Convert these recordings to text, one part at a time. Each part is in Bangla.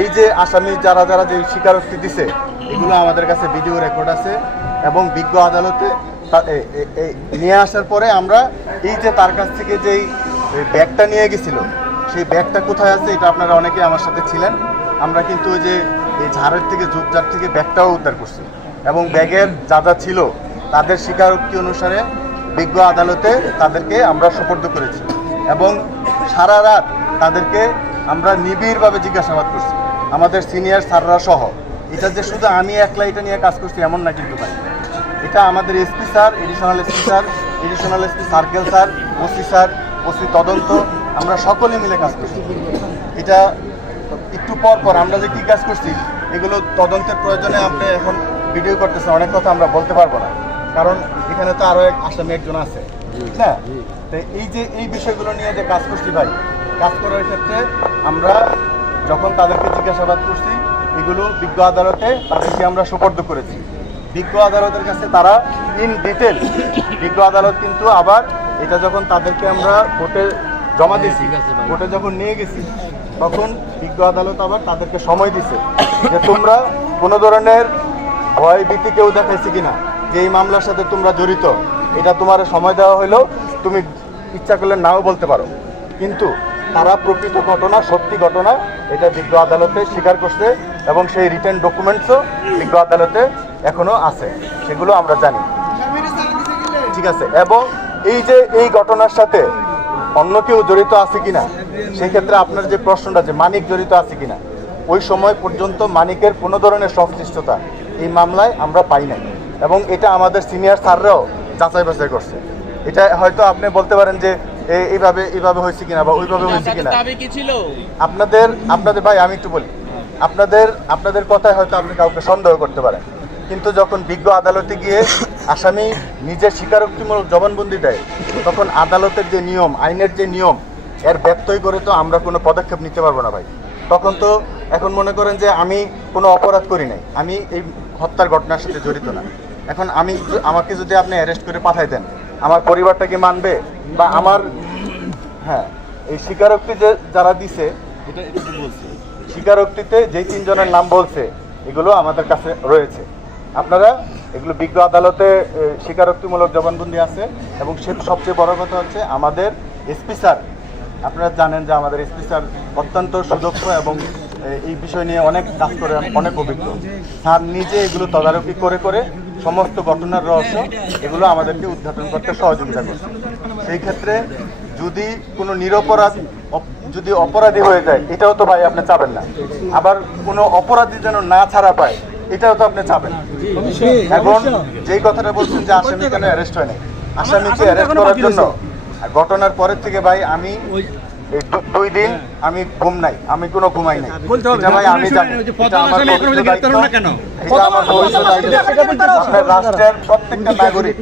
এই যে আসামি যারা যারা যে স্বীকারোক্তি দিছে এগুলো আমাদের কাছে ভিডিও রেকর্ড আছে এবং বিজ্ঞ আদালতে নিয়ে আসার পরে আমরা এই যে তার কাছ থেকে যেই ব্যাগটা নিয়ে গেছিল সেই ব্যাগটা কোথায় আছে এটা আপনারা অনেকে আমার সাথে ছিলেন। আমরা কিন্তু ওই যে এই ঝাড়ের থেকে ঝোপঝাড় থেকে ব্যাগটাও উদ্ধার করছি এবং ব্যাগের যা যা ছিল তাদের স্বীকারোক্তি অনুসারে বিজ্ঞ আদালতে তাদেরকে আমরা সোপর্দ করেছি এবং সারা রাত তাদেরকে আমরা নিবিড়ভাবে জিজ্ঞাসাবাদ করছি আমাদের সিনিয়র স্যাররা সহ। এটা যে শুধু আমি একলা এটা নিয়ে কাজ করছি এমন না কিন্তু ভাই, এটা আমাদের SP sir, additional SP sir, additional SP circle sir, OC sir, OC তদন্ত, আমরা সকলে মিলে কাজ করছি। এটা একটু পর পর আমরা যে কী কাজ করছি এগুলো তদন্তের প্রয়োজনে আপনি এখন ভিডিও করতেছেন, অনেক কথা আমরা বলতে পারবো না কারণ এখানে তো আরও এক আসামি একজন আছে না। তো এই যে এই বিষয়গুলো নিয়ে যে কাজ করছি ভাই, কাজ করার ক্ষেত্রে আমরা যখন তাদেরকে জিজ্ঞাসাবাদ করছি এগুলো বিজ্ঞ আদালতে তাদেরকে আমরা সোপর্দ করেছি। বিজ্ঞ আদালতের কাছে তারা ইন ডিটেল, বিজ্ঞ আদালত কিন্তু আবার এটা যখন তাদেরকে আমরা কোর্টে জমা দিয়েছি, কোর্টে যখন নিয়ে গেছি তখন বিজ্ঞ আদালত আবার তাদেরকে সময় দিছে যে তোমরা কোনো ধরনের ভয় ভীতি কেউ দেখাইছে কিনা যে এই মামলার সাথে তোমরা জড়িত, এটা তোমার সময় দেওয়া হলো, তুমি ইচ্ছা করলে নাও বলতে পারো। কিন্তু তারা প্রকৃত ঘটনা, সত্যি ঘটনা এটা বিজ্ঞ আদালতে স্বীকার করছে এবং সেই রিটেন ডকুমেন্টসও বিজ্ঞ আদালতে এখনও আছে, সেগুলো আমরা জানি, ঠিক আছে। এবং এই যে এই ঘটনার সাথে অন্য কেউ জড়িত আছে কিনা, সেই ক্ষেত্রে আপনার যে প্রশ্নটা যে মানিক জড়িত আছে কিনা, ওই সময় পর্যন্ত মানিকের কোনো ধরনের সংশ্লিষ্টতা এই মামলায় আমরা পাই নাই এবং এটা আমাদের সিনিয়র স্যাররাও যাচাই বাছাই করছে। এটা হয়তো আপনি বলতে পারেন যে এইভাবে এইভাবে হয়েছে কিনা বা ওইভাবে হয়েছে কিনা, আপনাদের ভাই আমি একটু বলি, আপনাদের কথায় হয়তো আপনি কাউকে সন্দেহ করতে পারেন, কিন্তু যখন বিজ্ঞ আদালতে গিয়ে আসামি নিজের স্বীকারোক্তিমূলক জবানবন্দি দেয় তখন আদালতের যে নিয়ম, আইনের যে নিয়ম, এর ব্যত্যয় করে তো আমরা কোনো পদক্ষেপ নিতে পারবো না ভাই। তখন তো এখন মনে করেন যে আমি কোনো অপরাধ করি নাই, আমি এই হত্যার ঘটনার সাথে জড়িত না। এখন আমাকে যদি আপনি অ্যারেস্ট করে পাঠাই দেন, আমার পরিবারটা কি মানবে? বা আমার হ্যাঁ এই স্বীকারোক্তি যে যারা দিছে, এটা বলছে স্বীকারোক্তিতে যেই তিনজনের নাম বলছে এগুলো আমাদের কাছে রয়েছে। আপনারা এগুলো বিজ্ঞ আদালতে স্বীকারোক্তিমূলক জবানবন্দি আছে এবং সে সবচেয়ে বড় কথা হচ্ছে আমাদের এসপি স্যার, আপনারা জানেন যে আমাদের এসপি স্যার অত্যন্ত সুদক্ষ এবং এই বিষয় নিয়ে অনেক কাজ করে, অনেক অভিজ্ঞ। স্যার নিজে এগুলো তদারকি করে করে সমস্ত ঘটনার রহস্য এগুলো আমাদেরকে উদ্ঘাটন করতে সহযোগিতা করছে। সেই ক্ষেত্রে যদি কোনো নিরপরাধ যদি অপরাধী হয়ে যায় এটাও তো ভাই আপনি চাবেন না, আবার কোনো অপরাধী যেন না ছাড়া পায় এটাও তো আপনি চাবেন। এখন যেই কথাটা বলছেন যে আসামি কেন অ্যারেস্ট হয় নাই, আসামিকে অ্যারেস্ট করার জন্য ঘটনার পরের থেকে ভাই আমি 2 দিন আমি ঘুম নাই, আমি কোনো ঘুমাই নাই, এটা ভাই আমি জানি। রাষ্ট্রের প্রত্যেকটা নাগরিক,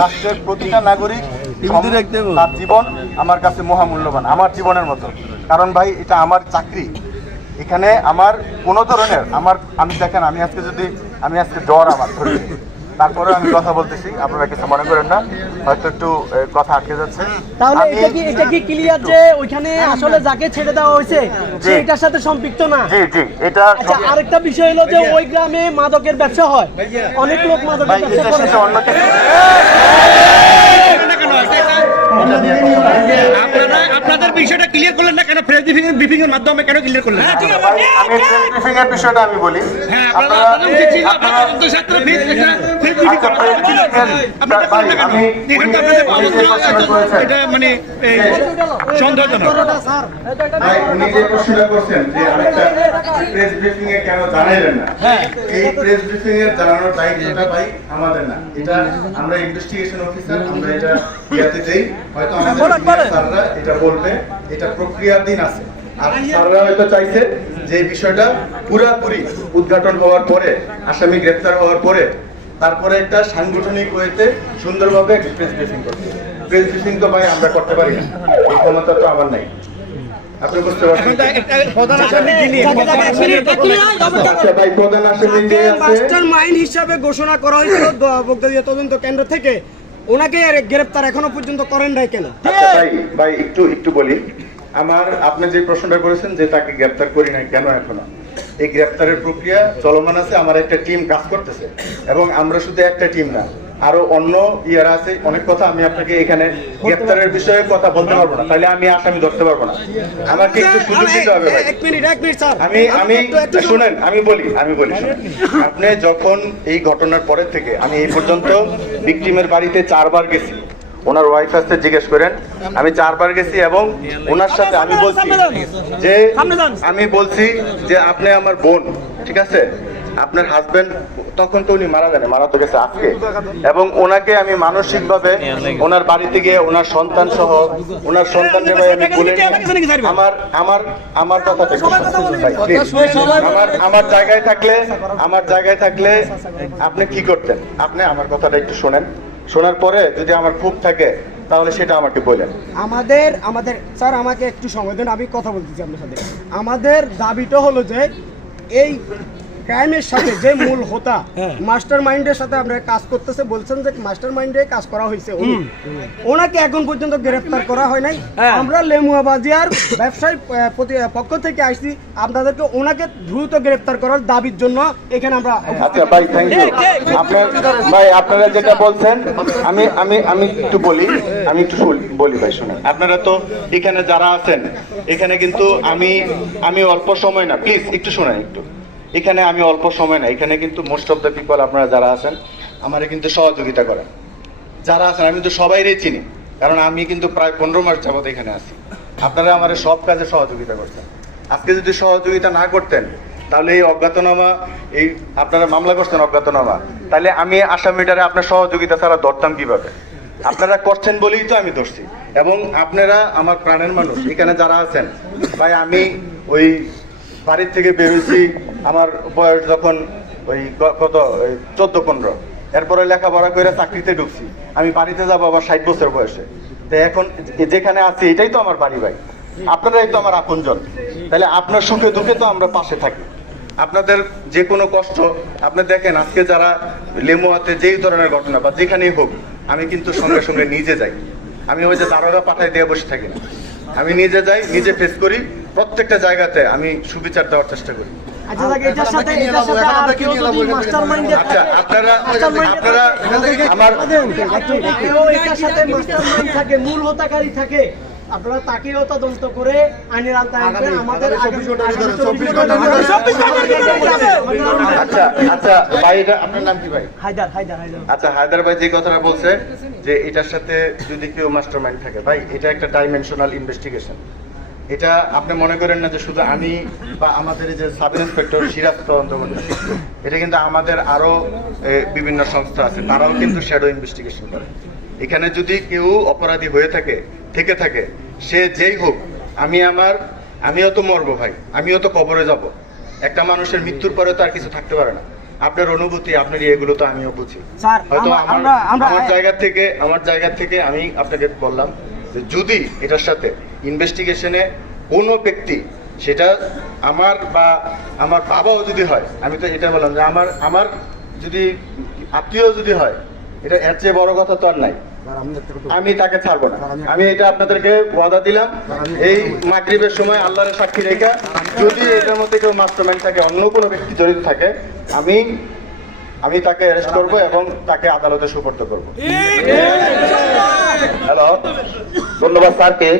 রাষ্ট্রের প্রতিটা নাগরিক তার জীবন আমার কাছে মহামূল্যবান, আমার জীবনের মতো। কারণ ভাই এটা আমার চাকরি, এখানে আমার কোনো ধরনের আমি দেখেন আমি আজকে জ্বর আমার ধরে, তারপরে আমি কথা বলতেছি, আপনারা কিছু মনে করেন না, হয়তো একটু কথা আটকে যাচ্ছে। তাহলে এটা কি ক্লিয়ার যে ওইখানে আসলে যাকে ছেড়ে দেওয়া হয়েছে সে এটার সাথে সম্পৃক্ত না? জি জি, এটা আরেকটা বিষয় হলো যে ওই গ্রামে মাদকের ব্যবসা হয়, অনেক লোক মাদকের ব্যবসা করে। অন্য কিছু আপনাদের বিষয়টা ক্লিয়ার করলেন না কেন? প্রেস ব্রিফিং এর মাধ্যমে কেন ক্লিয়ার করলেন? আমি প্রেস ব্রিফিং এর বিষয়টা আমি বলি। এটা মানে সন্দেহজনক। উনি যে প্রশ্নটা করছেন যে আরেকটা প্রেস ব্রিফিং এ কেন জানাইলেন না, এই প্রেস ব্রিফিং এর জানানোর দায়িত্বটা ভাই আমাদের না, এটা আমরা ইনভেস্টিগেশন অফিসার, আমরা এটা ইয়াতে দেই, হয়তো আমাদের স্যাররা এটা বলবে, এটা প্রক্রিয়াধীন আছে। আর স্যাররা হয়তো চাইছে যে বিষয়টা পুরোপুরি উদ্ঘাটন হওয়ার পরে, আসামি গ্রেফতার হওয়ার পরে তারপরে একটা সাংগঠনিক ওয়েতে সুন্দরভাবে প্রেস ব্রিফিং করতে। প্রেস ব্রিফিং তো ভাই আমরা করতে পারি না, এই ক্ষমতা তো আমার নাই, আপনি বুঝতে পারছেন। ভাই প্রধান আসামি যে আছে মাস্টার মাইন্ড হিসাবে ঘোষণা করা হয়েছিল বগদাদিয়া তদন্ত কেন্দ্র থেকে, ওনাকে গ্রেফতার এখনো পর্যন্ত করেন নাই কেন? ভাই একটু বলি, আপনি যে প্রশ্নটা করেছেন যে তাকে গ্রেফতার করি নাই কেন এখনো, এই গ্রেফতারের প্রক্রিয়া চলমান আছে। আমার একটা টিম কাজ করতেছে এবং আমরা শুধু একটা টিম না, আরো অন্য ইয়ারা আছে। অনেক কথা আমি আপনাকে এখানে গ্রেফতারের বিষয়ে কথা বলতে পারবো না, তাহলে আমি আসামি ধরতে পারবো না। আমাকে একটু সুযোগ দিতে হবে ভাই। এক মিনিট স্যার, আমি শুনেন, আমি বলি শুনেন। আপনি যখন এই ঘটনার পরের থেকে আমি এই পর্যন্ত ভিকটিমের বাড়িতে 4 বার গেছি, ওনার ওয়াইফ আসতে জিজ্ঞেস করেন, আমি 4 বার গেছি এবং ওনার সাথে আমি বলছি যে আপনি আমার বোন, ঠিক আছে, আপনার হাজবেন্ড, তখন তো উনি মারা তো গেছে আজকে, এবং ওনাকে আমি মানসিকভাবে ওনার বাড়িতে গিয়ে ওনার সন্তান সহ ওনার সন্তানকে ভাই আমি বলে নিয়ে আমার কথাটা একটু শুনুন ভাই, please। আমার জায়গায় থাকলে আপনি কি করতেন? আপনি আমার কথাটা একটু শোনেন, শোনার পরে যদি আমার খুব থাকে তাহলে সেটা আমাকে বলেন। আমাদের স্যার, আমাকে একটু সময় দেন, আমি কথা বলতেছি আপনার সাথে। আমাদের দাবিটা হলো যে এই ক্রাইমের সাথে যে মূল হোতা মাস্টার মাইন্ডের সাথে আপনারা কাজ করতেছে, বলছেন যে মাস্টার মাইন্ডে কাজ করা হয়েছে, ওনাকে এখন পর্যন্ত গ্রেফতার করা হয় নাই। আমরা লেমুয়া বাজিয়ার ব্যবসায়ী পক্ষ থেকে আসছি আপনাদেরকে ওনাকে দ্রুত গ্রেফতার করার দাবির জন্য এখানে আমরা। আচ্ছা ভাই, থ্যাংক ইউ। আপনারা যেটা বলছেন আমি একটু বলি ভাই, শুনুন। আপনারা তো এখানে যারা আছেন, এখানে কিন্তু আমি অল্প সময় না, প্লিজ একটু শুনেন একটু। এখানে আমি অল্প সময় না, এখানে কিন্তু মোস্ট অফ দ্য পিপল আপনারা যারা আছেন আমারে কিন্তু সহযোগিতা করেন, যারা আছেন আমি কিন্তু সবাইরই চিনি, কারণ আমি কিন্তু প্রায় 15 মাস যাবত এখানে আছি। আপনারা আমার সব কাজে সহযোগিতা করছেন। আজকে যদি সহযোগিতা না করতেন তাহলে এই অজ্ঞাতনামা, এই আপনারা মামলা করছেন অজ্ঞাতনামা, তাহলে আমি আসামিটারে আপনার সহযোগিতা ছাড়া ধরতাম কিভাবে? আপনারা করছেন বলেই তো আমি ধরছি। এবং আপনারা আমার প্রাণের মানুষ, এখানে যারা আছেন ভাই, আমি ওই বাড়ির থেকে বেরোছি, আমার বয়স যখন ওই কত 14-15, এরপরে লেখাপড়া করে চাকরিতে ঢুকছি, আমি বাড়িতে যাবো আবার 60 বছর বয়সে। তো এখন যেখানে আছি এটাই তো আমার বাড়ি ভাই, আপনারাই তো আমার আপনজন। তাহলে আপনার সুখে দুঃখে তো আমরা পাশে থাকি। আপনাদের যে কোনো কষ্ট আপনি দেখেন, আজকে যারা লেমুয়াতে যেই ধরনের ঘটনা বা যেখানেই হোক, আমি কিন্তু সঙ্গে সঙ্গে নিজে যাই। আমি ওই যে দারোগা পাঠায় দিয়ে বসে থাকি না, আমি নিজে যাই, নিজে ফেস করি, প্রত্যেকটা জায়গাতে আমি সুবিচার দেওয়ার চেষ্টা করি। আচ্ছা, আপনারা আমার মূল হোতাকারী থাকে, আপনারা তাকেও তদন্ত করে আইনের আওতায় আনবেন। আমাদের আচ্ছা ভাই, আপনার নাম কি ভাই? হায়দার। আচ্ছা, হায়দার ভাই যে কথাটা বলছে যে এটার সাথে যদি কেউ মাস্টারমাইন্ড থাকে, ভাই এটা একটা ডাইমেনশনাল ইনভেস্টিগেশন। এটা আপনি মনে করেন না যে শুধু আমি বা আমাদের যে সাব ইন্সপেক্টর সিরাজ তদন্ত করতেছি, এটা কিন্তু আমাদের আরো বিভিন্ন সংস্থা আছে, তারাও কিন্তু শ্যাডো ইনভেস্টিগেশন করে। এখানে যদি কেউ অপরাধী হয়ে থাকে সে যেই হোক, আমিও তো মরবো ভাই, আমিও তো কবরে যাব। একটা মানুষের মৃত্যুর পরে তো আর কিছু থাকতে পারে না। আপনার অনুভূতি, আপনার এগুলো তো আমিও বুঝি। হয়তো আমার জায়গা থেকে আমি আপনাকে বললাম যে যদি এটার সাথে ইনভেস্টিগেশনে কোনো ব্যক্তি, সেটা আমার বা আমার বাবাও যদি হয়, আমি তো এটা বললাম যে আমার যদি আত্মীয় যদি হয়, এটা এর চেয়ে বড় কথা তো আর নাই। আমি তাকে ছাড়বো না। আমি এটা আপনাদেরকে ওয়াদা দিলাম, এই মাগরিবের সময় আল্লাহর সাক্ষী রেখে, যদি এটার মধ্যে কেউ মাস্টারমাইন্ড থাকে, অন্য কোনো ব্যক্তি জড়িত থাকে, আমি তাকে অ্যারেস্ট করবো এবং তাকে আদালতে সুপর্দ করবো। হ্যালো, ধন্যবাদ স্যারকে।